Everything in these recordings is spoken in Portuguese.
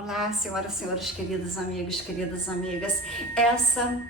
Olá, senhoras, senhores, queridos amigos, queridas amigas. Essa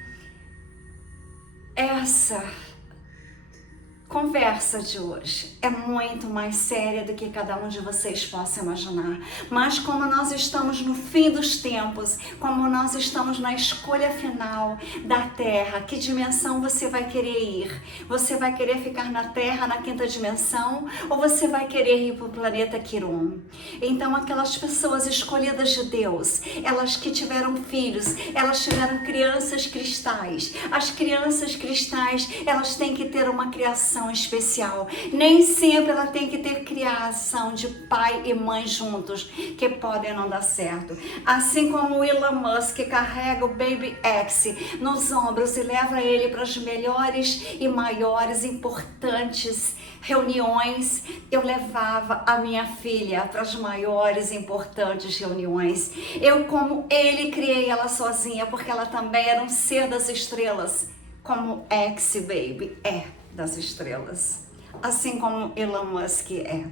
conversa de hoje é muito mais séria do que cada um de vocês possa imaginar. Mas como nós estamos no fim dos tempos, como nós estamos na escolha final da Terra, que dimensão você vai querer ir? Você vai querer ficar na Terra, na quinta dimensão, ou você vai querer ir para o planeta Quirum? Então aquelas pessoas escolhidas de Deus, elas que tiveram filhos, elas tiveram crianças cristais. As crianças cristais, elas têm que ter uma criação especial. Nem sempre ela tem que ter criação de pai e mãe juntos, que podem não dar certo. Assim como o Elon Musk carrega o Baby X nos ombros e leva ele para as melhores e maiores importantes reuniões, eu levava a minha filha para as maiores e importantes reuniões. Eu, como ele, criei ela sozinha, porque ela também era um ser das estrelas, como X-Baby é das estrelas, assim como Elon Musk é.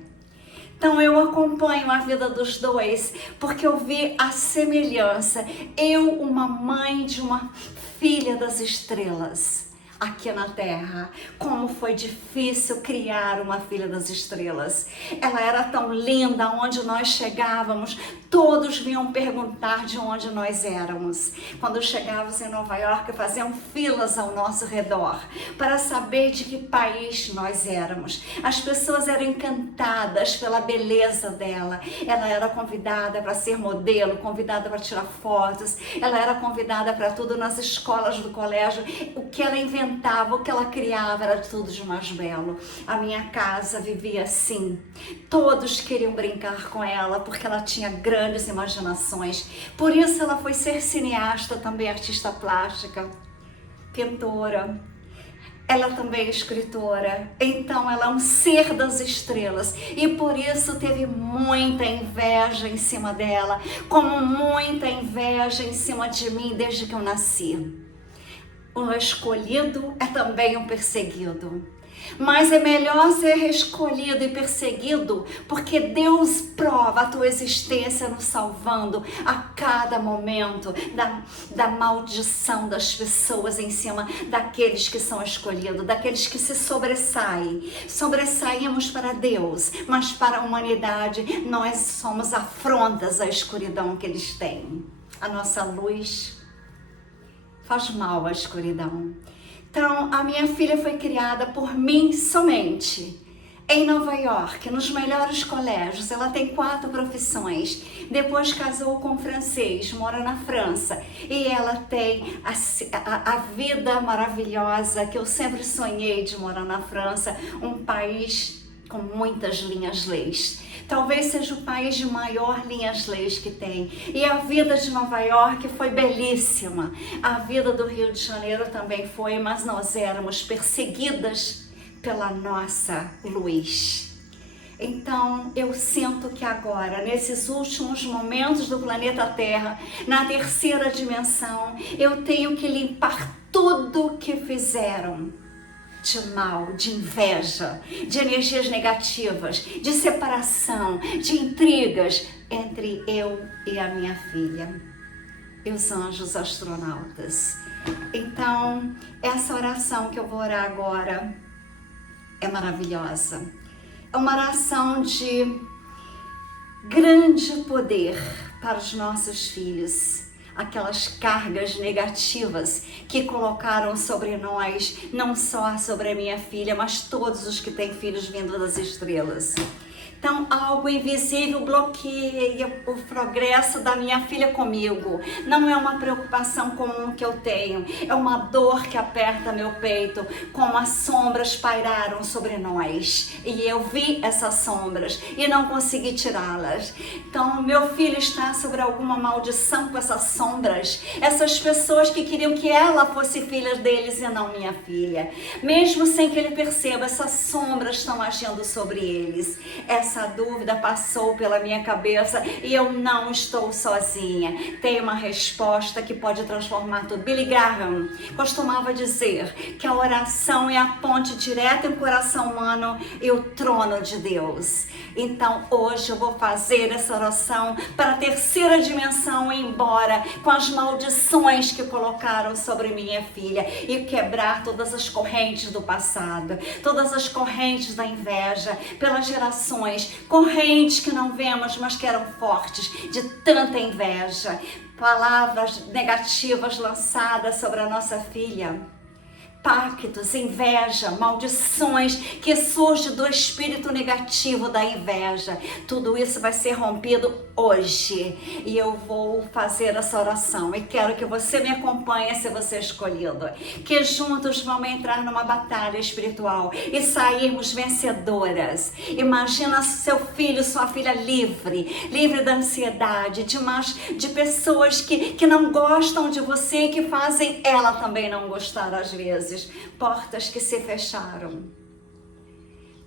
Então eu acompanho a vida dos dois, porque eu vi a semelhança. Eu, uma mãe de uma filha das estrelas, aqui na Terra, como foi difícil criar uma filha das estrelas. Ela era tão linda, onde nós chegávamos, todos vinham perguntar de onde nós éramos. Quando chegávamos em Nova York, faziam filas ao nosso redor para saber de que país nós éramos. As pessoas eram encantadas pela beleza dela. Ela era convidada para ser modelo, convidada para tirar fotos, ela era convidada para tudo nas escolas do colégio. O que ela inventava, o que ela criava era tudo de mais belo. A minha casa vivia assim. Todos queriam brincar com ela porque ela tinha grandes imaginações. Por isso ela foi ser cineasta, também artista plástica, pintora. Ela também é escritora. Então ela é um ser das estrelas e por isso teve muita inveja em cima dela, como muita inveja em cima de mim desde que eu nasci. O escolhido é também um perseguido. Mas é melhor ser escolhido e perseguido, porque Deus prova a tua existência nos salvando a cada momento da maldição das pessoas em cima daqueles que são escolhidos, daqueles que se sobressaem. Sobressaímos para Deus, mas para a humanidade nós somos afrontas à escuridão que eles têm. A nossa luz faz mal à escuridão. Então, a minha filha foi criada por mim somente. Em Nova York, nos melhores colégios, ela tem 4 profissões. Depois casou com um francês, mora na França. E ela tem a vida maravilhosa que eu sempre sonhei de morar na França, um país com muitas linhas-leis. Talvez seja o país de maior linhas-leis que tem. E a vida de Nova York foi belíssima. A vida do Rio de Janeiro também foi, mas nós éramos perseguidas pela nossa luz. Então, eu sinto que agora, nesses últimos momentos do planeta Terra, na terceira dimensão, eu tenho que limpar tudo que fizeram de mal, de inveja, de energias negativas, de separação, de intrigas entre eu e a minha filha e os anjos astronautas. Então, essa oração que eu vou orar agora é maravilhosa. É uma oração de grande poder para os nossos filhos. Aquelas cargas negativas que colocaram sobre nós, não só sobre a minha filha, mas todos os que têm filhos vindo das estrelas. Então, algo invisível bloqueia o progresso da minha filha comigo. Não é uma preocupação comum que eu tenho, é uma dor que aperta meu peito, como as sombras pairaram sobre nós. E eu vi essas sombras e não consegui tirá-las. Então, meu filho está sobre alguma maldição com essas sombras. Essas pessoas que queriam que ela fosse filha deles e não minha filha. Mesmo sem que ele perceba, essas sombras estão agindo sobre eles. essa dúvida passou pela minha cabeça e eu não estou sozinha. Tem uma resposta que pode transformar tudo. Billy Graham costumava dizer que a oração é a ponte direta entre o coração humano e o trono de Deus. Então hoje eu vou fazer essa oração para a terceira dimensão ir embora com as maldições que colocaram sobre minha filha e quebrar todas as correntes do passado, todas as correntes da inveja, pelas gerações, correntes que não vemos, mas que eram fortes, de tanta inveja, palavras negativas lançadas sobre a nossa filha. Pactos, inveja, maldições que surgem do espírito negativo da inveja. Tudo isso vai ser rompido hoje. E eu vou fazer essa oração. E quero que você me acompanhe se você é escolhido. Que juntos vamos entrar numa batalha espiritual e sairmos vencedoras. Imagina seu filho, sua filha livre da ansiedade, de pessoas que não gostam de você e que fazem ela também não gostar às vezes. Portas que se fecharam.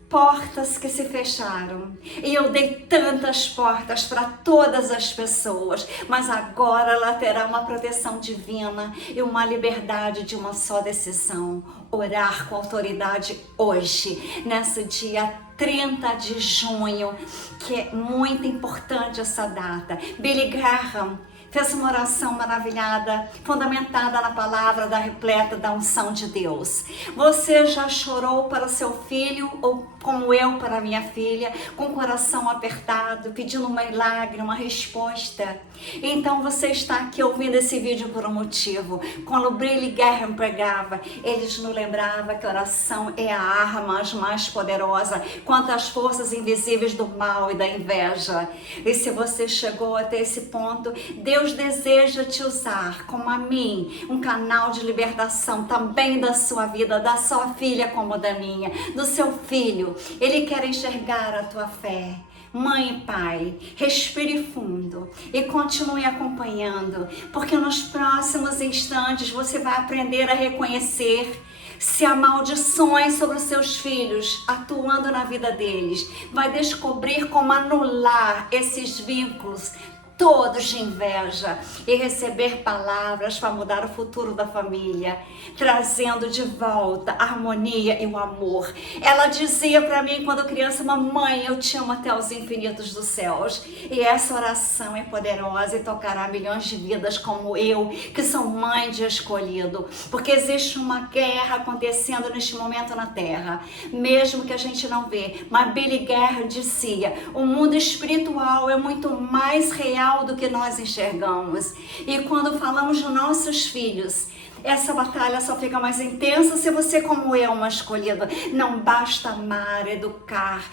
Portas que se fecharam. E eu dei tantas portas para todas as pessoas, mas agora ela terá uma proteção divina e uma liberdade de uma só decisão. Orar com autoridade hoje, nesse dia 30 de junho, que é muito importante essa data. Billy Graham fez uma oração maravilhada, fundamentada na palavra repleta da unção de Deus. Você já chorou para o seu filho, ou como eu para minha filha, com o coração apertado, pedindo um milagre, uma resposta? Então você está aqui ouvindo esse vídeo por um motivo. Quando Billy Graham pregava, eles nos lembravam que a oração é a arma mais poderosa contra as forças invisíveis do mal e da inveja. E se você chegou até esse ponto, Deus deseja te usar, como a mim, um canal de libertação também da sua vida, da sua filha como da minha, do seu filho. Ele quer enxergar a tua fé. Mãe e pai, respire fundo e continue acompanhando, porque nos próximos instantes você vai aprender a reconhecer se há maldições sobre os seus filhos atuando na vida deles. Vai descobrir como anular esses vínculos todos de inveja e receber palavras para mudar o futuro da família, trazendo de volta a harmonia e o amor. Ela dizia para mim quando criança: mamãe, eu te amo até os infinitos dos céus. E essa oração é poderosa e tocará milhões de vidas como eu, que são mãe de escolhido, porque existe uma guerra acontecendo neste momento na Terra, mesmo que a gente não vê. Mas Billy Graham dizia: o mundo espiritual é muito mais real do que nós enxergamos. E quando falamos de nossos filhos, essa batalha só fica mais intensa se você, como eu, uma escolhida. Não basta amar, educar,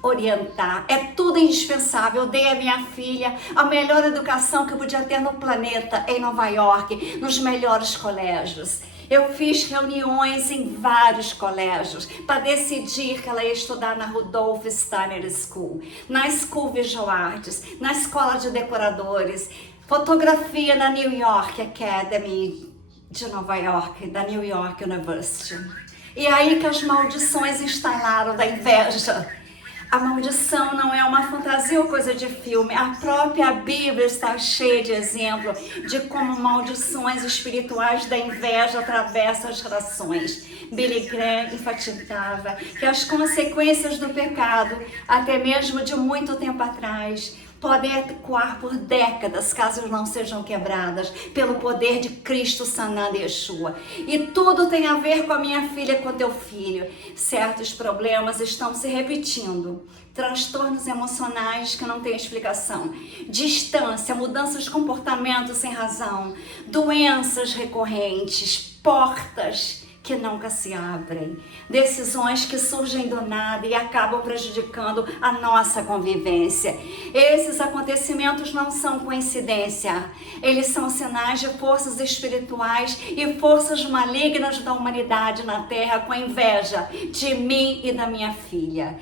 orientar. É tudo indispensável. Eu dei à minha filha a melhor educação que eu podia ter no planeta, em Nova York, nos melhores colégios. Eu fiz reuniões em vários colégios para decidir que ela ia estudar na Rudolph Steiner School, na School Visual Arts, na Escola de Decoradores, fotografia na New York Academy de Nova York, da New York University. E aí que as maldições instalaram da inveja. A maldição não é uma fantasia ou coisa de filme. A própria Bíblia está cheia de exemplos de como maldições espirituais da inveja atravessam as gerações. Billy Graham enfatizava que as consequências do pecado, até mesmo de muito tempo atrás, podem ecoar por décadas, caso não sejam quebradas pelo poder de Cristo sanando Yeshua. E tudo tem a ver com a minha filha, com teu filho. Certos problemas estão se repetindo. Transtornos emocionais que não têm explicação. Distância, mudanças de comportamento sem razão. Doenças recorrentes, portas que nunca se abrem, decisões que surgem do nada e acabam prejudicando a nossa convivência. Esses acontecimentos não são coincidência, eles são sinais de forças espirituais e forças malignas da humanidade na Terra com inveja de mim e da minha filha.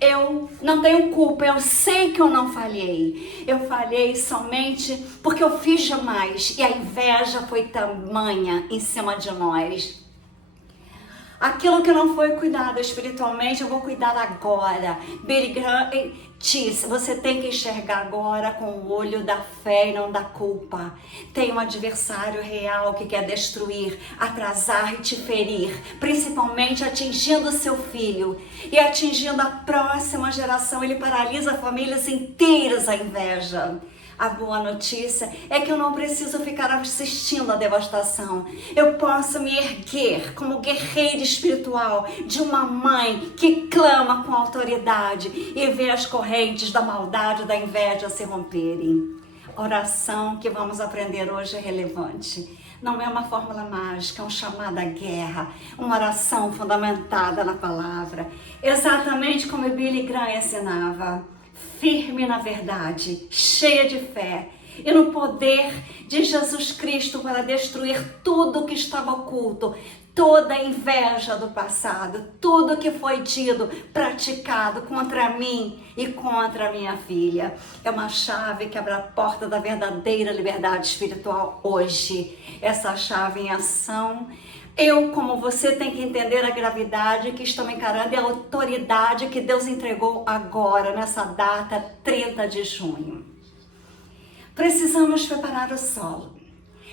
Eu não tenho culpa, eu sei que eu não falhei. Eu falhei somente porque eu fiz demais e a inveja foi tamanha em cima de nós. Aquilo que não foi cuidado espiritualmente, eu vou cuidar agora. Billy Graham diz, você tem que enxergar agora com o olho da fé e não da culpa. Tem um adversário real que quer destruir, atrasar e te ferir, principalmente atingindo seu filho e atingindo a próxima geração. Ele paralisa famílias inteiras, a inveja. A boa notícia é que eu não preciso ficar assistindo à devastação. Eu posso me erguer como guerreira espiritual de uma mãe que clama com autoridade e ver as correntes da maldade e da inveja se romperem. A oração que vamos aprender hoje é relevante. Não é uma fórmula mágica, é um chamado à guerra, uma oração fundamentada na palavra. Exatamente como Billy Graham ensinava. Firme na verdade, cheia de fé e no poder de Jesus Cristo para destruir tudo que estava oculto, toda a inveja do passado, tudo que foi dito, praticado contra mim e contra a minha filha. É uma chave que abre a porta da verdadeira liberdade espiritual hoje. Essa chave em ação. Eu, como você, tem que entender a gravidade que estamos encarando e a autoridade que Deus entregou agora, nessa data, 30 de junho. Precisamos preparar o solo.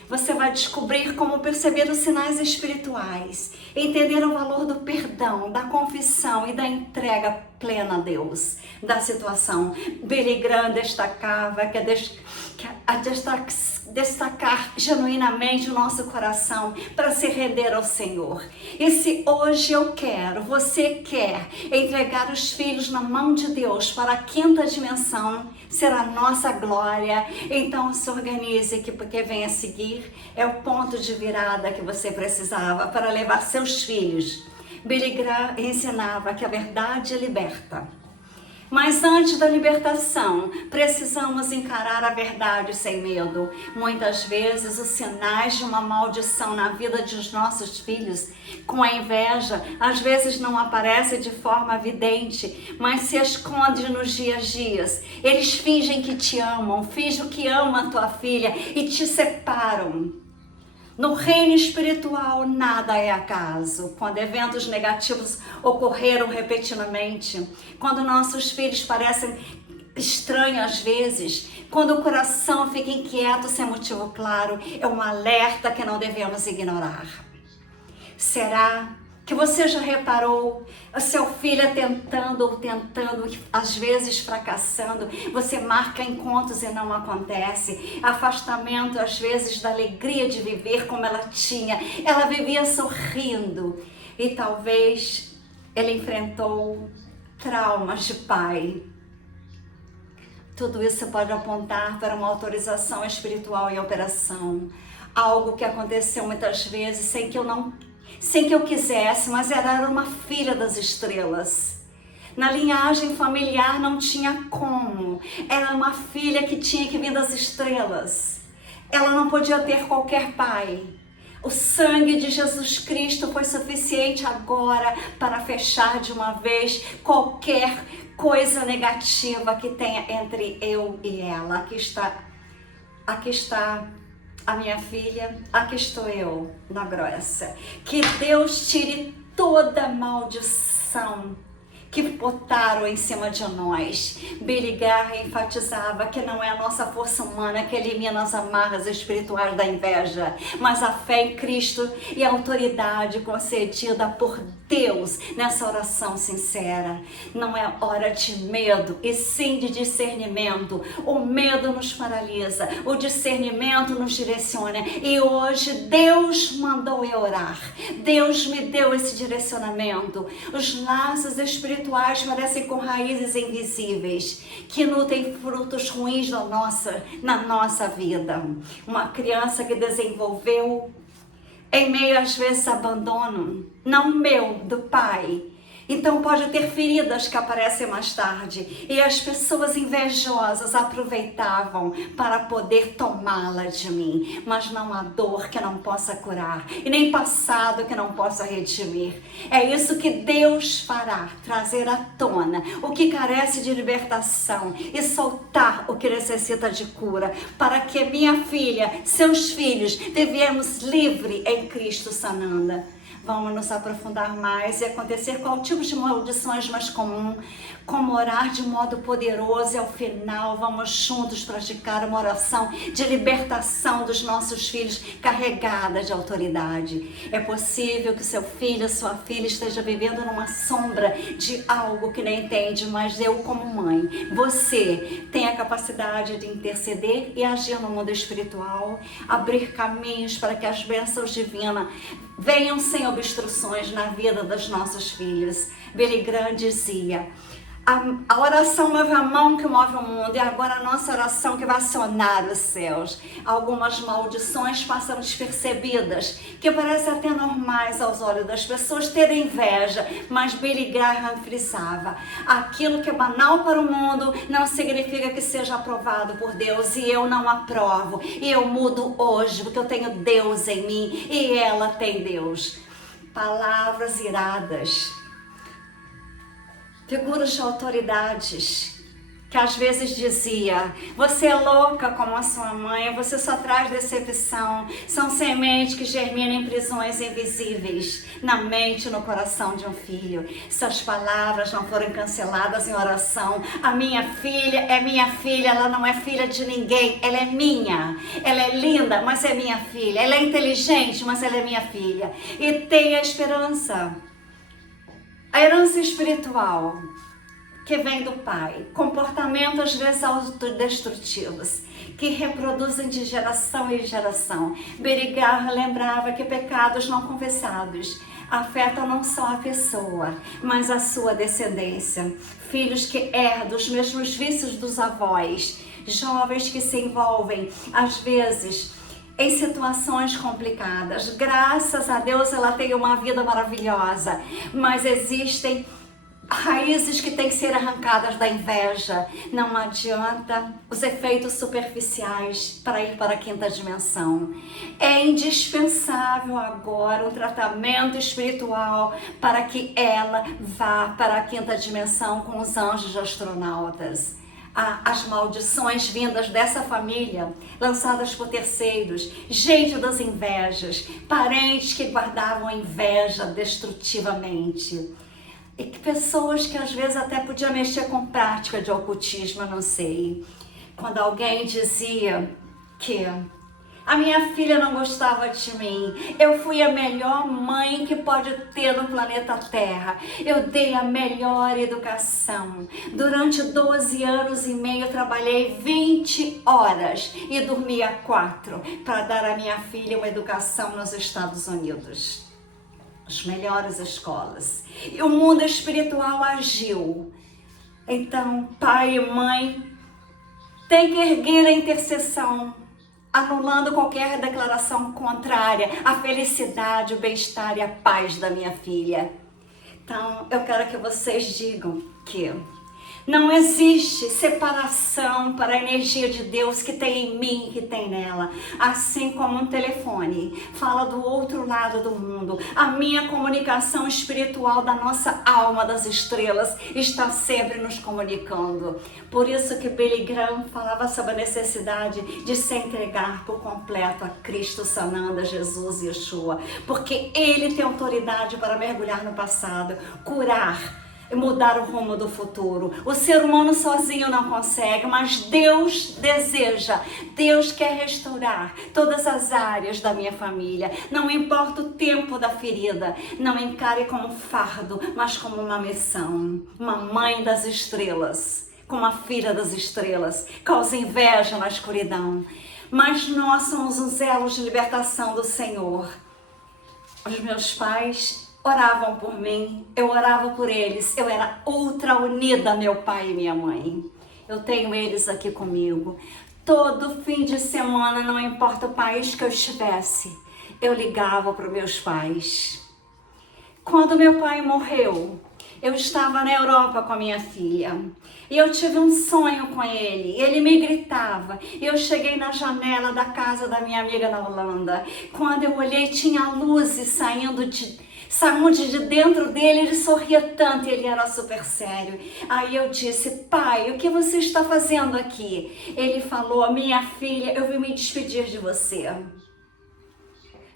Você vai descobrir como perceber os sinais espirituais, entender o valor do perdão, da confissão e da entrega plena a Deus, da situação. Billy Graham destacava que destacar genuinamente o nosso coração para se render ao Senhor. E se hoje você quer entregar os filhos na mão de Deus para a quinta dimensão, será a nossa glória. Então se organize, que porque vem a seguir é o ponto de virada que você precisava para levar seus filhos. Billy Graham ensinava que a verdade liberta. Mas antes da libertação, precisamos encarar a verdade sem medo. Muitas vezes, os sinais de uma maldição na vida dos nossos filhos, com a inveja, às vezes não aparece de forma evidente, mas se esconde nos dias a dias. Eles fingem que te amam, fingem que amam a tua filha e te separam. No reino espiritual, nada é acaso. Quando eventos negativos ocorreram repetidamente, quando nossos filhos parecem estranhos às vezes, quando o coração fica inquieto sem motivo claro, é um alerta que não devemos ignorar. Será que você já reparou o seu filho tentando, às vezes fracassando? Você marca encontros e não acontece. Afastamento, às vezes, da alegria de viver como ela tinha. Ela vivia sorrindo e talvez ele enfrentou traumas de pai. Tudo isso pode apontar para uma autorização espiritual em operação. Algo que aconteceu muitas vezes sem que eu quisesse, mas era uma filha das estrelas. Na linhagem familiar não tinha como. Era uma filha que tinha que vir das estrelas. Ela não podia ter qualquer pai. O sangue de Jesus Cristo foi suficiente agora para fechar de uma vez qualquer coisa negativa que tenha entre eu e ela. Aqui está a minha filha, aqui estou eu, na grossa. Que Deus tire toda maldição que botaram em cima de nós. Billy Graham enfatizava que não é a nossa força humana que elimina as amarras espirituais da inveja, mas a fé em Cristo e a autoridade concedida por Deus nessa oração sincera. Não é hora de medo, e sim de discernimento. O medo nos paralisa, o discernimento nos direciona. E hoje Deus mandou eu orar. Deus me deu esse direcionamento. Os laços espirituais parecem com raízes invisíveis que nutrem frutos ruins na nossa vida. Uma criança que desenvolveu em meio às vezes abandono, não meu, do pai. Então pode ter feridas que aparecem mais tarde e as pessoas invejosas aproveitavam para poder tomá-la de mim, mas não há dor que não possa curar e nem passado que não possa redimir. É isso que Deus fará, trazer à tona o que carece de libertação e soltar o que necessita de cura, para que minha filha, seus filhos, vivemos livre em Cristo Sananda. Vamos nos aprofundar mais e acontecer qual tipo de maldições mais comum, como orar de modo poderoso e ao final vamos juntos praticar uma oração de libertação dos nossos filhos carregada de autoridade. É possível que seu filho, sua filha esteja vivendo numa sombra de algo que nem entende, mas eu como mãe, você tem a capacidade de interceder e agir no mundo espiritual, abrir caminhos para que as bênçãos divinas venham sem obstruções na vida dos nossos filhos. Billy Graham dizia: a oração move a mão que move o mundo, e agora a nossa oração que vai acionar os céus. Algumas maldições passam despercebidas, que parecem até normais aos olhos das pessoas terem inveja, mas Billy Graham frisava: aquilo que é banal para o mundo não significa que seja aprovado por Deus, e eu não aprovo, e eu mudo hoje, porque eu tenho Deus em mim, e ela tem Deus. Palavras iradas, figuras de autoridades que às vezes dizia: você é louca como a sua mãe, você só traz decepção. São sementes que germinam em prisões invisíveis na mente e no coração de um filho. Essas palavras não foram canceladas em oração. A minha filha é minha filha, ela não é filha de ninguém, ela é minha. Ela é linda, mas é minha filha. Ela é inteligente, mas ela é minha filha. E tenha esperança. A herança espiritual que vem do pai, comportamentos às vezes autodestrutivos, que reproduzem de geração em geração. Billy Graham lembrava que pecados não confessados afetam não só a pessoa, mas a sua descendência. Filhos que herdam os mesmos vícios dos avós, jovens que se envolvem, às vezes, em situações complicadas. Graças a Deus ela tem uma vida maravilhosa, mas existem raízes que têm que ser arrancadas da inveja. Não adianta os efeitos superficiais para ir para a quinta dimensão. É indispensável agora um tratamento espiritual para que ela vá para a quinta dimensão com os anjos astronautas. As maldições vindas dessa família, lançadas por terceiros, gente das invejas, parentes que guardavam inveja destrutivamente. E que pessoas que às vezes até podiam mexer com prática de ocultismo, eu não sei. Quando alguém dizia que a minha filha não gostava de mim, eu fui a melhor mãe que pode ter no planeta Terra, eu dei a melhor educação. Durante 12 anos e meio eu trabalhei 20 horas e dormia 4 para dar à minha filha uma educação nos Estados Unidos. As melhores escolas. E o mundo espiritual agiu. Então, pai e mãe têm que erguer a intercessão, anulando qualquer declaração contrária à felicidade, o bem-estar e a paz da minha filha. Então, eu quero que vocês digam que não existe separação para a energia de Deus que tem em mim e que tem nela. Assim como um telefone fala do outro lado do mundo, a minha comunicação espiritual da nossa alma das estrelas está sempre nos comunicando. Por isso que Billy Graham falava sobre a necessidade de se entregar por completo a Cristo, Sananda, Jesus e Yeshua. Porque Ele tem autoridade para mergulhar no passado, curar e mudar o rumo do futuro. O ser humano sozinho não consegue, mas Deus deseja, Deus quer restaurar todas as áreas da minha família. Não importa o tempo da ferida, não encare como um fardo, mas como uma missão. Uma mãe das estrelas, como a filha das estrelas, causa inveja na escuridão. Mas nós somos um elo de libertação do Senhor. Os meus pais oravam por mim, eu orava por eles, eu era ultra unida a meu pai e minha mãe. Eu tenho eles aqui comigo. Todo fim de semana, não importa o país que eu estivesse, eu ligava para os meus pais. Quando meu pai morreu, eu estava na Europa com a minha filha e eu tive um sonho com ele. Ele me gritava. Eu cheguei na janela da casa da minha amiga na Holanda. Quando eu olhei, tinha luzes saindo de dentro dele. Ele sorria tanto e ele era super sério. Aí eu disse: pai, o que você está fazendo aqui? Ele falou: minha filha, eu vim me despedir de você.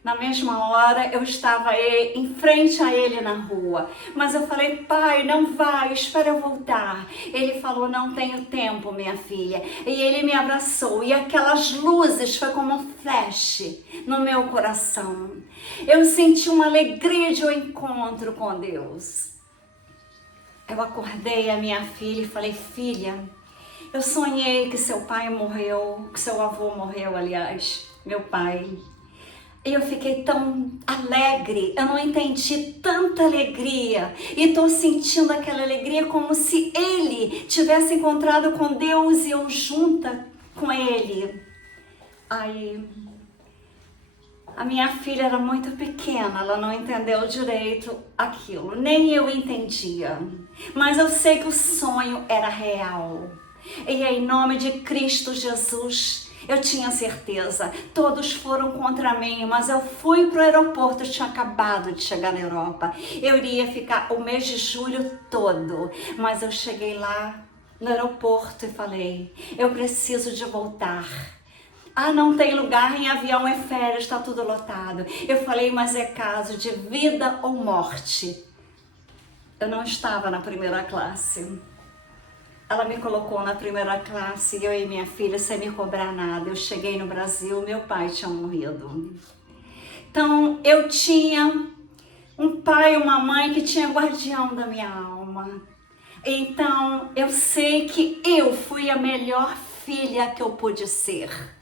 Na mesma hora eu estava em frente a ele na rua, mas eu falei: pai, não vai, espera eu voltar. Ele falou: não tenho tempo, minha filha. E ele me abraçou e aquelas luzes foi como um flash no meu coração. Eu senti uma alegria de um encontro com Deus. Eu acordei a minha filha e falei: filha, eu sonhei que seu pai morreu, que seu avô morreu, aliás, meu pai. E eu fiquei tão alegre, eu não entendi tanta alegria. E tô sentindo aquela alegria como se ele tivesse encontrado com Deus e eu junta com ele. Aí, a minha filha era muito pequena, ela não entendeu direito aquilo, nem eu entendia. Mas eu sei que o sonho era real. E em nome de Cristo Jesus, eu tinha certeza, todos foram contra mim, mas eu fui para o aeroporto, eu tinha acabado de chegar na Europa. Eu iria ficar o mês de julho todo, mas eu cheguei lá no aeroporto e falei: eu preciso de voltar. Ah, não tem lugar em avião, é férias, está tudo lotado. Eu falei: mas é caso de vida ou morte. Eu não estava na primeira classe. Ela me colocou na primeira classe, eu e minha filha, sem me cobrar nada. Eu cheguei no Brasil, meu pai tinha morrido. Então, eu tinha um pai e uma mãe que tinha guardião da minha alma. Então, eu sei que eu fui a melhor filha que eu pude ser.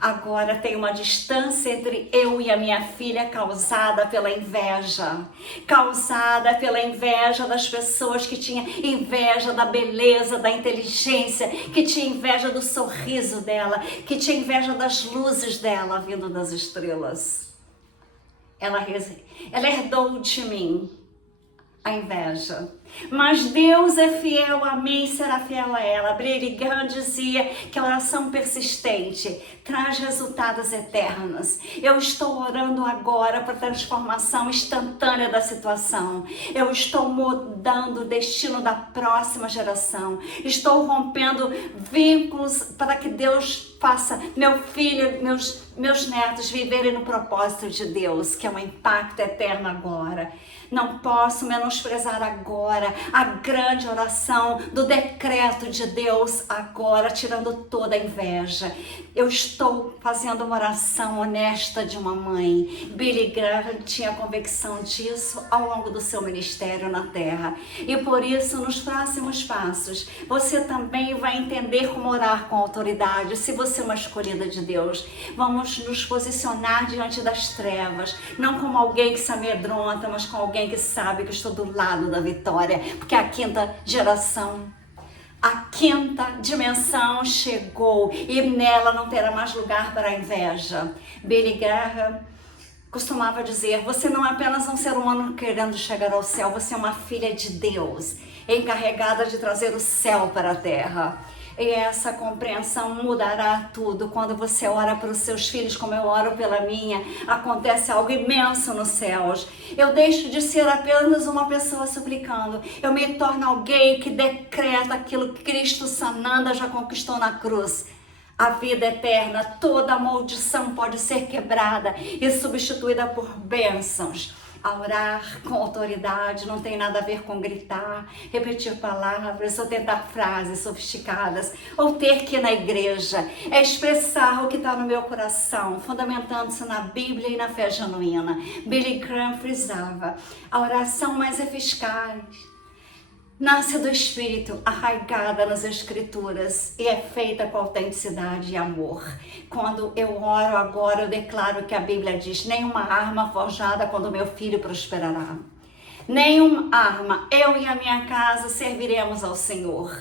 Agora tem uma distância entre eu e a minha filha causada pela inveja. Causada pela inveja das pessoas que tinham inveja da beleza, da inteligência, que tinha inveja do sorriso dela, que tinha inveja das luzes dela vindo das estrelas. Ela herdou de mim a inveja. Mas Deus é fiel a mim e será fiel a ela. Billy Graham dizia que a oração persistente traz resultados eternos. Eu estou orando agora para a transformação instantânea da situação. Eu estou mudando o destino da próxima geração. Estou rompendo vínculos para que Deus faça meu filho, meus netos viverem no propósito de Deus, que é um impacto eterno agora. Não posso menosprezar agora a grande oração do decreto de Deus agora, tirando toda a inveja. Eu estou fazendo uma oração honesta de uma mãe. Billy Graham tinha convicção disso ao longo do seu ministério na terra. E por isso, nos próximos passos, você também vai entender como orar com autoridade. Se você é uma escolhida de Deus, vamos nos posicionar diante das trevas, não como alguém que se amedronta, mas com alguém que sabe que eu estou do lado da vitória, porque a quinta geração, a quinta dimensão chegou e nela não terá mais lugar para a inveja. Billy Graham costumava dizer: você não é apenas um ser humano querendo chegar ao céu, você é uma filha de Deus, encarregada de trazer o céu para a terra. E essa compreensão mudará tudo. Quando você ora para os seus filhos, como eu oro pela minha, acontece algo imenso nos céus. Eu deixo de ser apenas uma pessoa suplicando. Eu me torno alguém que decreta aquilo que Cristo Sananda já conquistou na cruz. A vida eterna, toda a maldição pode ser quebrada e substituída por bênçãos. A orar com autoridade não tem nada a ver com gritar, repetir palavras ou tentar frases sofisticadas ou ter que ir na igreja. É expressar o que está no meu coração, fundamentando-se na Bíblia e na fé genuína. Billy Graham frisava: a oração mais eficaz nasce do Espírito, arraigada nas Escrituras e é feita com autenticidade e amor. Quando eu oro agora, eu declaro que a Bíblia diz: nenhuma arma forjada contra o meu filho prosperará. Nenhuma arma, eu e a minha casa serviremos ao Senhor.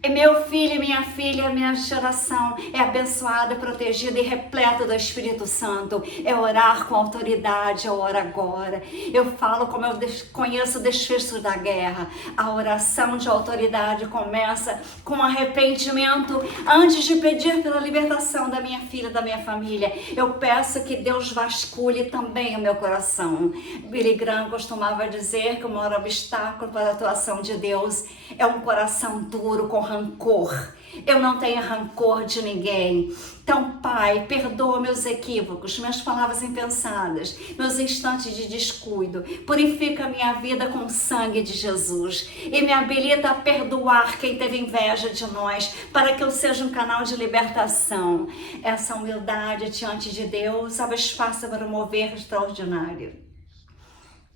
E meu filho e minha filha, minha geração é abençoada, protegida e repleta do Espírito Santo. É orar com autoridade, eu oro agora. Eu falo como eu conheço o desfecho da guerra. A oração de autoridade começa com arrependimento. Antes de pedir pela libertação da minha filha, da minha família, eu peço que Deus vasculhe também o meu coração. Billy Graham costumava dizer que o maior obstáculo para a atuação de Deus é um coração duro, com rancor. Eu não tenho rancor de ninguém. Então, Pai, perdoa meus equívocos, minhas palavras impensadas, meus instantes de descuido. Purifica a minha vida com o sangue de Jesus e me habilita a perdoar quem teve inveja de nós, para que eu seja um canal de libertação. Essa humildade diante de Deus abre espaço para um mover extraordinário.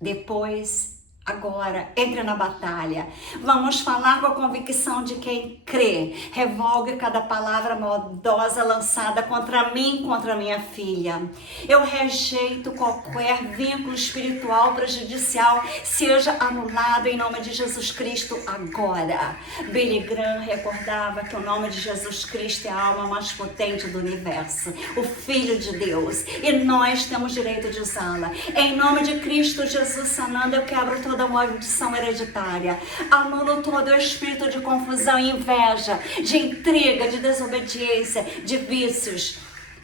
Depois, agora, entre na batalha. Vamos falar com a convicção de quem crê. Revogue cada palavra maldosa lançada contra mim, contra minha filha. Eu rejeito qualquer vínculo espiritual prejudicial, seja anulado em nome de Jesus Cristo agora. Billy Graham recordava que o nome de Jesus Cristo é a alma mais potente do universo, o Filho de Deus, e nós temos direito de usá-la. Em nome de Cristo Jesus sanando, eu quebro toda maldição hereditária, anulo todo o espírito de confusão e inveja, de intriga, de desobediência, de vícios.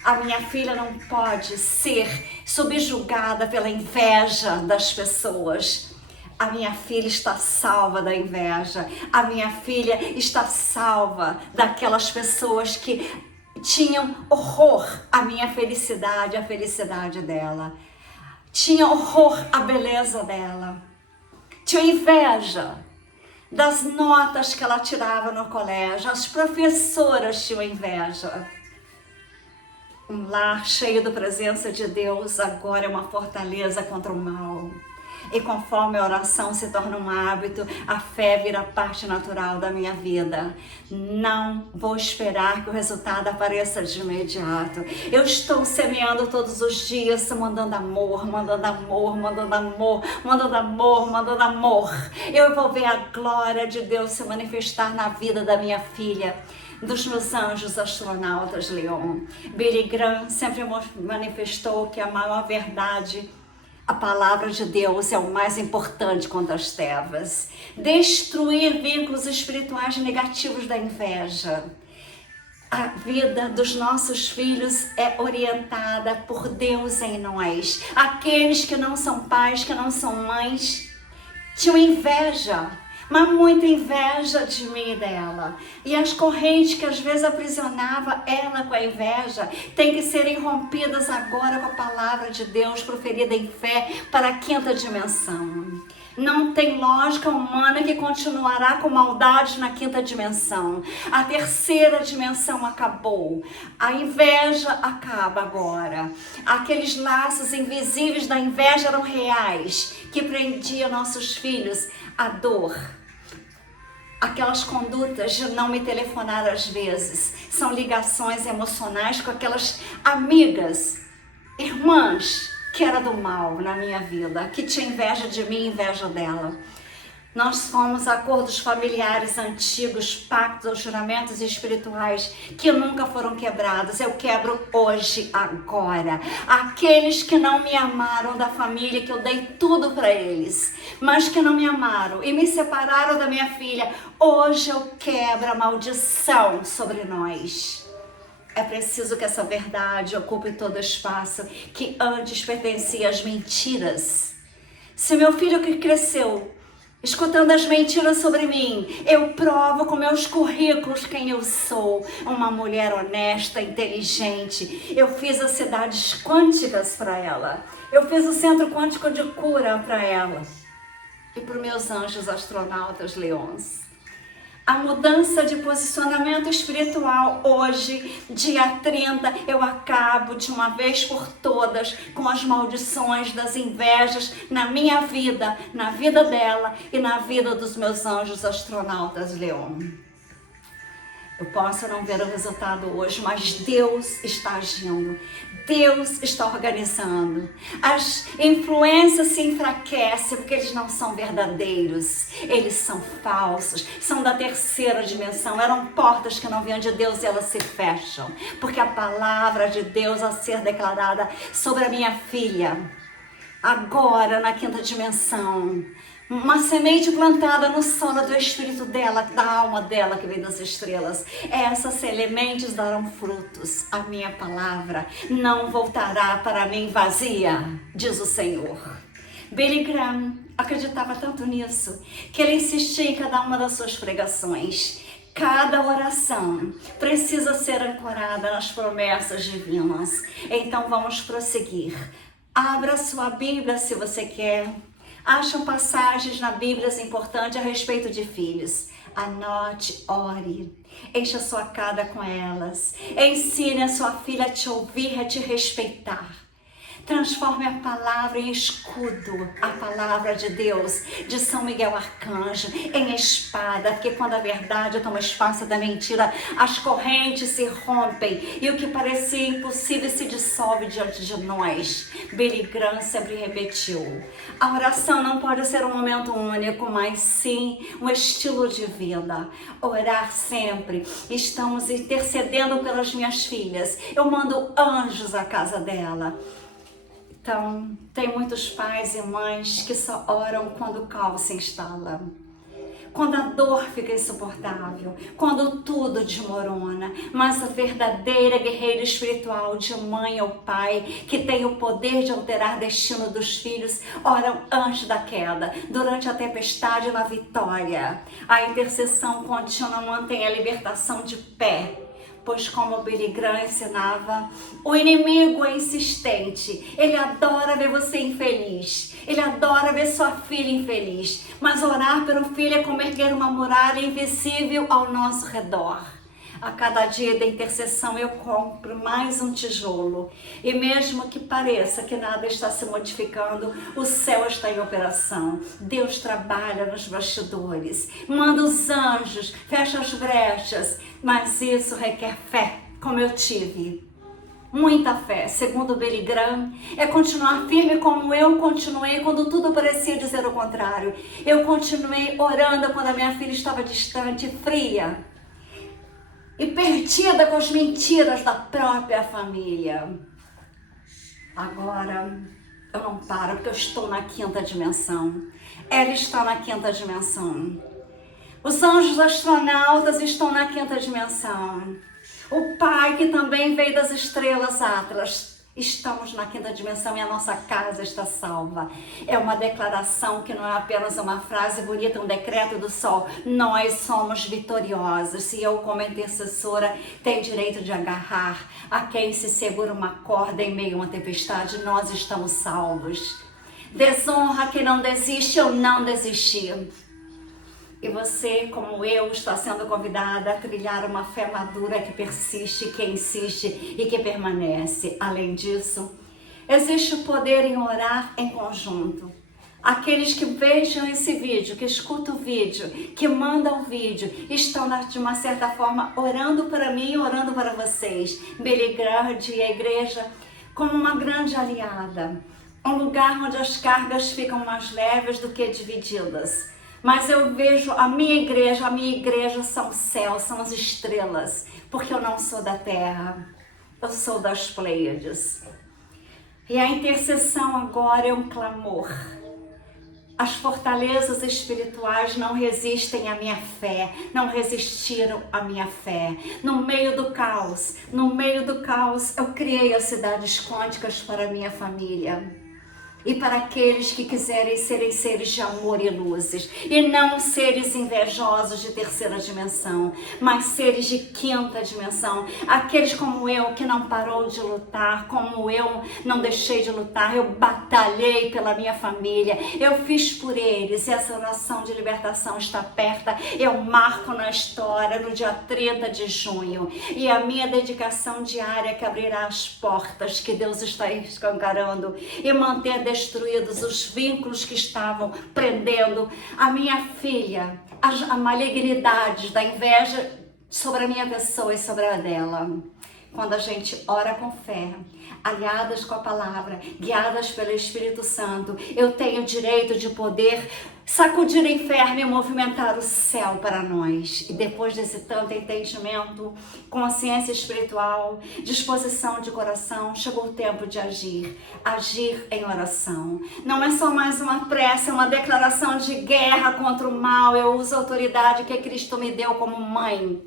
A minha filha não pode ser subjugada pela inveja das pessoas. A minha filha está salva da inveja. A minha filha está salva daquelas pessoas que tinham horror à minha felicidade, à felicidade dela. Tinha horror à beleza dela. Tinha inveja das notas que ela tirava no colégio. As professoras tinham inveja. Um lar cheio da presença de Deus agora é uma fortaleza contra o mal. E conforme a oração se torna um hábito, a fé vira parte natural da minha vida. Não vou esperar que o resultado apareça de imediato. Eu estou semeando todos os dias, mandando amor, mandando amor, mandando amor, mandando amor, mandando amor. Eu vou ver a glória de Deus se manifestar na vida da minha filha, dos meus anjos astronautas, Leon. Billy Graham sempre manifestou que a maior verdade, a palavra de Deus, é o mais importante contra as trevas. Destruir vínculos espirituais negativos da inveja. A vida dos nossos filhos é orientada por Deus em nós. Aqueles que não são pais, que não são mães, tinham inveja, mas muita inveja de mim e dela. E as correntes que às vezes aprisionava ela com a inveja têm que serem rompidas agora com a palavra de Deus proferida em fé para a quinta dimensão. Não tem lógica humana que continuará com maldade na quinta dimensão. A terceira dimensão acabou. A inveja acaba agora. Aqueles laços invisíveis da inveja eram reais, que prendiam nossos filhos à dor. Aquelas condutas de não me telefonar às vezes são ligações emocionais com aquelas amigas, irmãs, que era do mal na minha vida, que tinha inveja de mim e inveja dela. Nós fomos acordos familiares antigos, pactos, juramentos espirituais que nunca foram quebrados. Eu quebro hoje, agora. Aqueles que não me amaram da família, que eu dei tudo para eles, mas que não me amaram e me separaram da minha filha, hoje eu quebro a maldição sobre nós. É preciso que essa verdade ocupe todo o espaço que antes pertencia às mentiras. Se meu filho que cresceu escutando as mentiras sobre mim, eu provo com meus currículos quem eu sou. Uma mulher honesta, inteligente. Eu fiz as cidades quânticas para ela. Eu fiz o centro quântico de cura para ela. E para os meus anjos astronautas leões. A mudança de posicionamento espiritual hoje, dia 30, eu acabo de uma vez por todas com as maldições das invejas na minha vida, na vida dela e na vida dos meus anjos astronautas Leon. Eu posso não ver o resultado hoje, mas Deus está agindo. Deus está organizando. As influências se enfraquecem porque eles não são verdadeiros. Eles são falsos, são da terceira dimensão. Eram portas que não vinham de Deus e elas se fecham. Porque a palavra de Deus a ser declarada sobre a minha filha, agora na quinta dimensão, uma semente plantada no solo do espírito dela, da alma dela que vem das estrelas. Essas sementes darão frutos. A minha palavra não voltará para mim vazia, diz o Senhor. Billy Graham acreditava tanto nisso que ele insistia em cada uma das suas pregações. Cada oração precisa ser ancorada nas promessas divinas. Então vamos prosseguir. Abra sua Bíblia se você quer. Acham passagens na Bíblia importantes a respeito de filhos. Anote, ore, encha sua casa com elas. Ensine a sua filha a te ouvir, a te respeitar. Transforme a palavra em escudo, a palavra de Deus, de São Miguel Arcanjo, em espada, porque quando a verdade toma espaço da mentira, as correntes se rompem e o que parecia impossível se dissolve diante de nós. Billy Graham sempre repetiu, a oração não pode ser um momento único, mas sim um estilo de vida. Orar sempre. Estamos intercedendo pelas minhas filhas. Eu mando anjos à casa dela. Então, tem muitos pais e mães que só oram quando o caos se instala, quando a dor fica insuportável, quando tudo desmorona. Mas a verdadeira guerreira espiritual de mãe ou pai, que tem o poder de alterar o destino dos filhos, oram antes da queda, durante a tempestade e na vitória. A intercessão contínua mantém a libertação de pé. Pois como Billy Graham ensinava, o inimigo é insistente, ele adora ver você infeliz, ele adora ver sua filha infeliz, mas orar pelo filho é como erguer uma muralha invisível ao nosso redor. A cada dia da intercessão eu compro mais um tijolo e mesmo que pareça que nada está se modificando, o céu está em operação. Deus trabalha nos bastidores, manda os anjos, fecha as brechas, mas isso requer fé, como eu tive. Muita fé, segundo Billy Graham, é continuar firme como eu continuei quando tudo parecia dizer o contrário. Eu continuei orando quando a minha filha estava distante, fria e perdida com as mentiras da própria família. Agora eu não paro porque eu estou na quinta dimensão. Ela está na quinta dimensão. Os anjos astronautas estão na quinta dimensão. O Pai, que também veio das estrelas Atlas, estamos na quinta dimensão e a nossa casa está salva. É uma declaração que não é apenas uma frase bonita, um decreto do sol. Nós somos vitoriosos e eu, como intercessora, tenho direito de agarrar a quem se segura uma corda em meio a uma tempestade. Nós estamos salvos. Desonra quem não desiste, eu não desisti. E você, como eu, está sendo convidada a trilhar uma fé madura que persiste, que insiste e que permanece. Além disso, existe o poder em orar em conjunto. Aqueles que vejam esse vídeo, que escutam o vídeo, que mandam o vídeo, estão de uma certa forma orando para mim e orando para vocês. Billy Graham e a igreja como uma grande aliada. Um lugar onde as cargas ficam mais leves do que divididas. Mas eu vejo a minha igreja são o céu, são as estrelas, porque eu não sou da terra, eu sou das Pleiades. E a intercessão agora é um clamor. As fortalezas espirituais não resistem à minha fé, não resistiram à minha fé. No meio do caos, eu criei as cidades quânticas para a minha família. E para aqueles que quiserem serem seres de amor e luzes, e não seres invejosos de terceira dimensão, mas seres de quinta dimensão, aqueles como eu que não parou de lutar, como eu não deixei de lutar, eu batalhei pela minha família, eu fiz por eles, e essa oração de libertação está perto, eu marco na história no dia 30 de junho, e a minha dedicação diária que abrirá as portas que Deus está escancarando e manter destruídos os vínculos que estavam prendendo a minha filha, a malignidade da inveja sobre a minha pessoa e sobre a dela. Quando a gente ora com fé, aliadas com a palavra, guiadas pelo Espírito Santo, eu tenho o direito de poder sacudir o inferno e movimentar o céu para nós. E depois desse tanto entendimento, consciência espiritual, disposição de coração, chegou o tempo de agir em oração. Não é só mais uma prece, é uma declaração de guerra contra o mal. Eu uso a autoridade que Cristo me deu como mãe,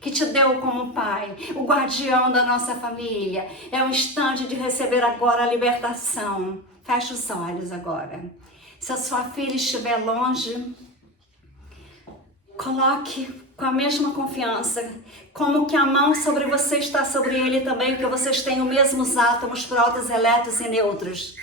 que te deu como pai, o guardião da nossa família. É um instante de receber agora a libertação. Feche os olhos agora. Se a sua filha estiver longe, coloque com a mesma confiança, como que a mão sobre você está sobre ele também, porque vocês têm os mesmos átomos, prótons, elétrons e nêutrons.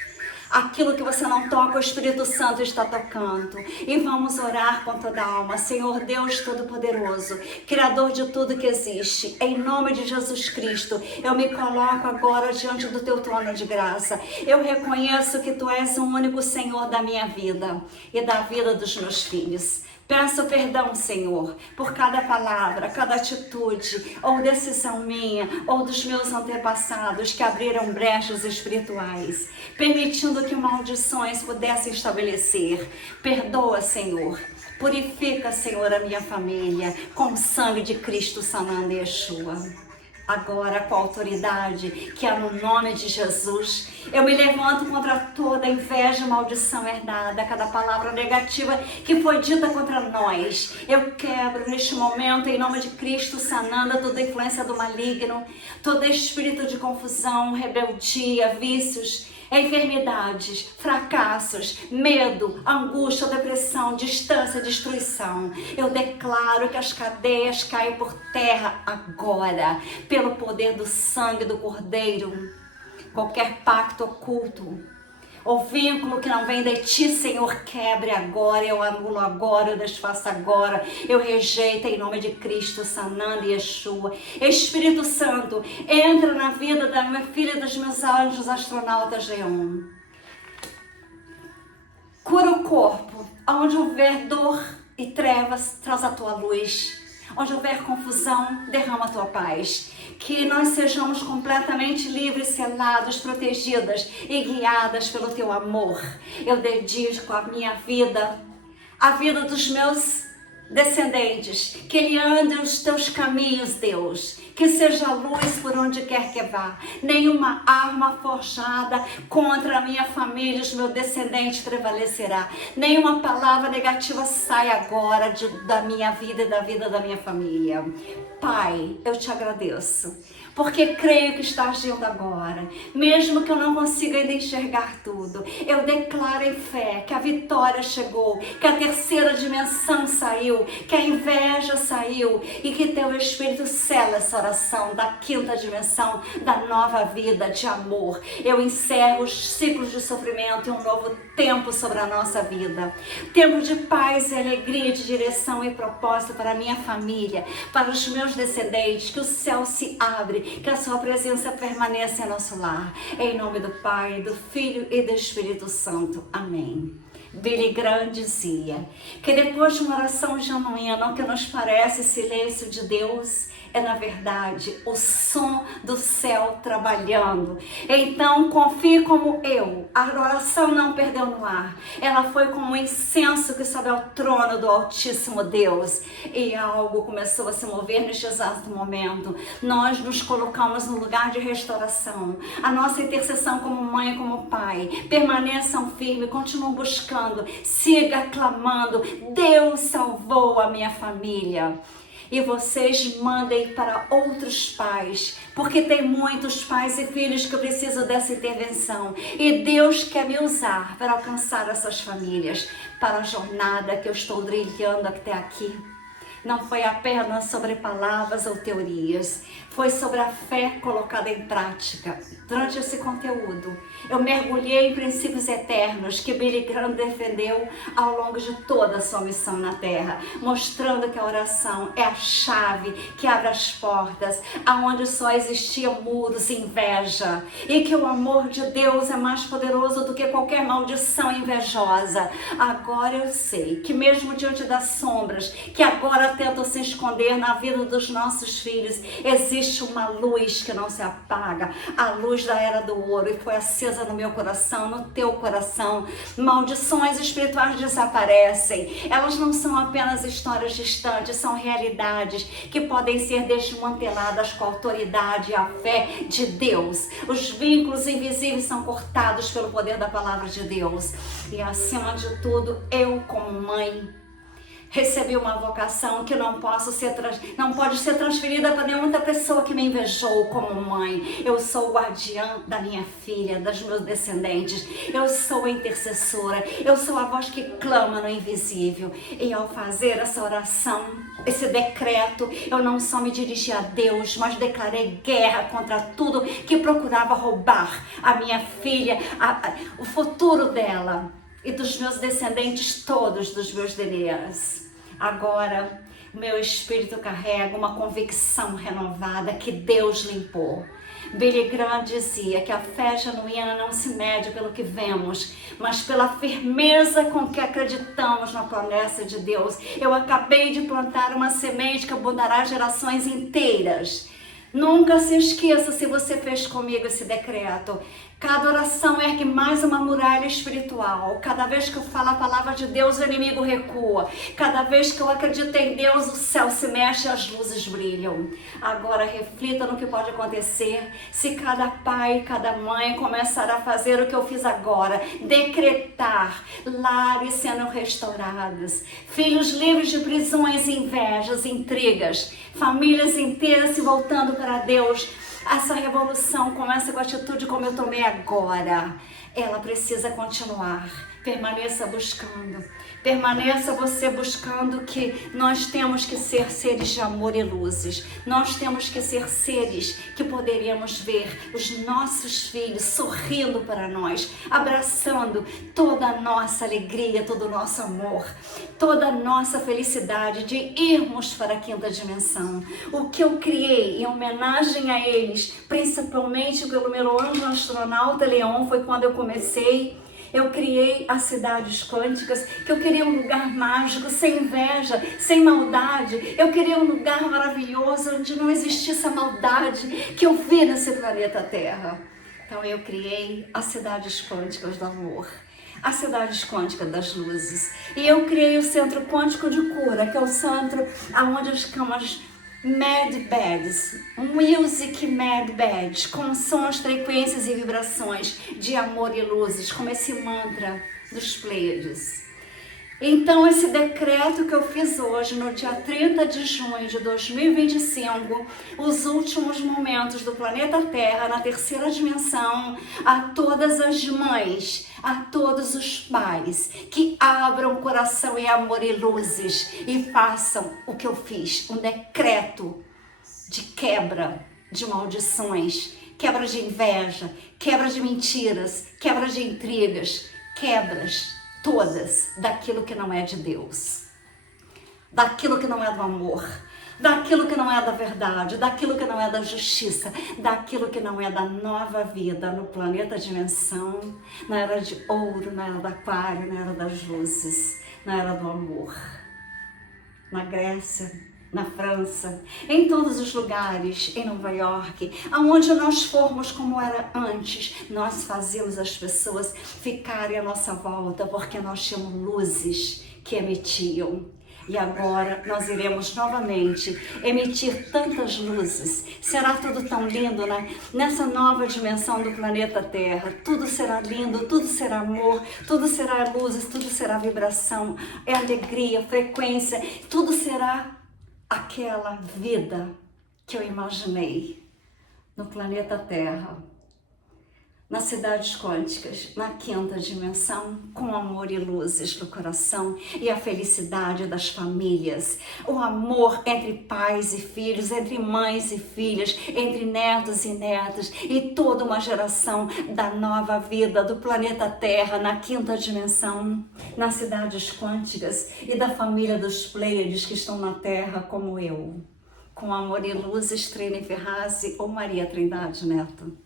Aquilo que você não toca, o Espírito Santo está tocando. E vamos orar com toda a alma. Senhor Deus Todo-Poderoso, Criador de tudo que existe, em nome de Jesus Cristo, eu me coloco agora diante do teu trono de graça. Eu reconheço que tu és o único Senhor da minha vida e da vida dos meus filhos. Peço perdão, Senhor, por cada palavra, cada atitude ou decisão minha ou dos meus antepassados que abriram brechas espirituais, permitindo que maldições pudessem estabelecer. Perdoa, Senhor. Purifica, Senhor, a minha família com o sangue de Cristo sanando Yeshua. Agora, com a autoridade que é no nome de Jesus, eu me levanto contra toda inveja, maldição herdada, cada palavra negativa que foi dita contra nós. Eu quebro neste momento, em nome de Cristo, sanando toda influência do maligno, todo espírito de confusão, rebeldia, vícios, enfermidades, fracassos, medo, angústia, depressão, distância, destruição. Eu declaro que as cadeias caem por terra agora, pelo poder do sangue do Cordeiro. Qualquer pacto oculto ou vínculo que não vem de ti, Senhor, quebre agora, eu anulo agora, eu desfaço agora, eu rejeito em nome de Cristo, sanando Yeshua. Espírito Santo, entra na vida da minha filha e dos meus anjos astronautas Leon. Cura o corpo, onde houver dor e trevas, traz a tua luz. Onde houver confusão, derrama a tua paz. Que nós sejamos completamente livres, selados, protegidas e guiadas pelo teu amor. Eu dedico a minha vida, a vida dos meus descendentes, que ele ande os teus caminhos, Deus, que seja luz por onde quer que vá, nenhuma arma forjada contra a minha família e os meus descendentes prevalecerá, nenhuma palavra negativa sai agora da minha vida e da vida da minha família. Pai, eu te agradeço, porque creio que está agindo agora, mesmo que eu não consiga ainda enxergar tudo. Eu declaro em fé que a vitória chegou, que a terceira dimensão saiu, que a inveja saiu e que teu Espírito sela essa oração da quinta dimensão, da nova vida de amor. Eu encerro os ciclos de sofrimento e um novo tempo sobre a nossa vida. Tempo de paz e alegria, de direção e propósito para a minha família, para os meus descendentes, que o céu se abre, que a sua presença permaneça em nosso lar. Em nome do Pai, do Filho e do Espírito Santo. Amém. Billy Graham dizia que depois de uma oração genuína, que nos parece silêncio de Deus, é na verdade o som do céu trabalhando. Então confie como eu, a oração não perdeu no ar, ela foi como um incenso que sobe ao trono do Altíssimo Deus, e algo começou a se mover neste exato momento. Nós nos colocamos no lugar de restauração. A nossa intercessão como mãe e como pai, permaneçam firmes, continuem buscando, siga clamando. Deus salvou a minha família. E vocês mandem para outros pais, porque tem muitos pais e filhos que precisam dessa intervenção. E Deus quer me usar para alcançar essas famílias, para a jornada que eu estou trilhando até aqui. Não foi apenas sobre palavras ou teorias, foi sobre a fé colocada em prática. Durante esse conteúdo, eu mergulhei em princípios eternos que Billy Graham defendeu ao longo de toda a sua missão na Terra, mostrando que a oração é a chave que abre as portas, aonde só existiam muros e inveja, e que o amor de Deus é mais poderoso do que qualquer maldição invejosa. Agora eu sei que mesmo diante das sombras que agora tentam se esconder na vida dos nossos filhos, existe uma luz que não se apaga, a luz da era do ouro, e foi acesa no meu coração, no teu coração. Maldições espirituais desaparecem, elas não são apenas histórias distantes, são realidades que podem ser desmanteladas com a autoridade e a fé de Deus. Os vínculos invisíveis são cortados pelo poder da palavra de Deus. E acima de tudo, eu como mãe, Recebi uma vocação que não pode ser transferida para nenhuma outra pessoa que me invejou como mãe. Eu sou o guardiã da minha filha, dos meus descendentes. Eu sou a intercessora. Eu sou a voz que clama no invisível. E ao fazer essa oração, esse decreto, eu não só me dirigi a Deus, mas declarei guerra contra tudo que procurava roubar a minha filha, o futuro dela e dos meus descendentes todos, dos meus DNAs. Agora, meu espírito carrega uma convicção renovada que Deus limpou. Billy Graham dizia que a fé genuína não se mede pelo que vemos, mas pela firmeza com que acreditamos na promessa de Deus. Eu acabei de plantar uma semente que abundará gerações inteiras. Nunca se esqueça, se você fez comigo esse decreto. Cada oração ergue mais uma muralha espiritual. Cada vez que eu falo a palavra de Deus, o inimigo recua. Cada vez que eu acredito em Deus, o céu se mexe e as luzes brilham. Agora reflita no que pode acontecer se cada pai e cada mãe começar a fazer o que eu fiz agora. Decretar lares sendo restaurados, filhos livres de prisões, invejas, intrigas, famílias inteiras se voltando para Deus. Essa revolução começa com a atitude como eu tomei agora. Ela precisa continuar. Permaneça buscando. Permaneça você buscando que nós temos que ser seres de amor e luzes. Nós temos que ser seres que poderíamos ver os nossos filhos sorrindo para nós, abraçando toda a nossa alegria, todo o nosso amor, toda a nossa felicidade de irmos para a quinta dimensão. O que eu criei em homenagem a eles, principalmente pelo meu anjo astronauta Leon, foi quando eu comecei. Eu criei as cidades quânticas, que eu queria um lugar mágico, sem inveja, sem maldade. Eu queria um lugar maravilhoso, onde não existisse a maldade que eu vi nesse planeta Terra. Então eu criei as cidades quânticas do amor, as cidades quânticas das luzes. E eu criei o Centro Quântico de Cura, que é o centro onde as camas Mad Beds, Music Mad Beds, com sons, frequências e vibrações de amor e luzes, como esse mantra dos Pleiades. Então, esse decreto que eu fiz hoje, no dia 30 de junho de 2025, os últimos momentos do planeta Terra, na terceira dimensão, a todas as mães, a todos os pais, que abram coração e amor e luzes e façam o que eu fiz, um decreto de quebra de maldições, quebra de inveja, quebra de mentiras, quebra de intrigas, quebras todas daquilo que não é de Deus, daquilo que não é do amor, daquilo que não é da verdade, daquilo que não é da justiça, daquilo que não é da nova vida no planeta dimensão, na era de ouro, na era do aquário, na era das luzes, na era do amor, na Grécia, na França, em todos os lugares, em Nova York, aonde nós formos como era antes, nós fazíamos as pessoas ficarem à nossa volta, porque nós tínhamos luzes que emitiam. E agora nós iremos novamente emitir tantas luzes. Será tudo tão lindo, né? Nessa nova dimensão do planeta Terra, tudo será lindo, tudo será amor, tudo será luzes, tudo será vibração, é alegria, frequência, tudo será aquela vida que eu imaginei no planeta Terra, nas cidades quânticas, na quinta dimensão, com amor e luzes no coração e a felicidade das famílias, o amor entre pais e filhos, entre mães e filhas, entre netos e netas e toda uma geração da nova vida do planeta Terra na quinta dimensão, nas cidades quânticas e da família dos Pleiades que estão na Terra como eu, com amor e luzes, Trine Ferrazzi ou Maria Trindade Neto.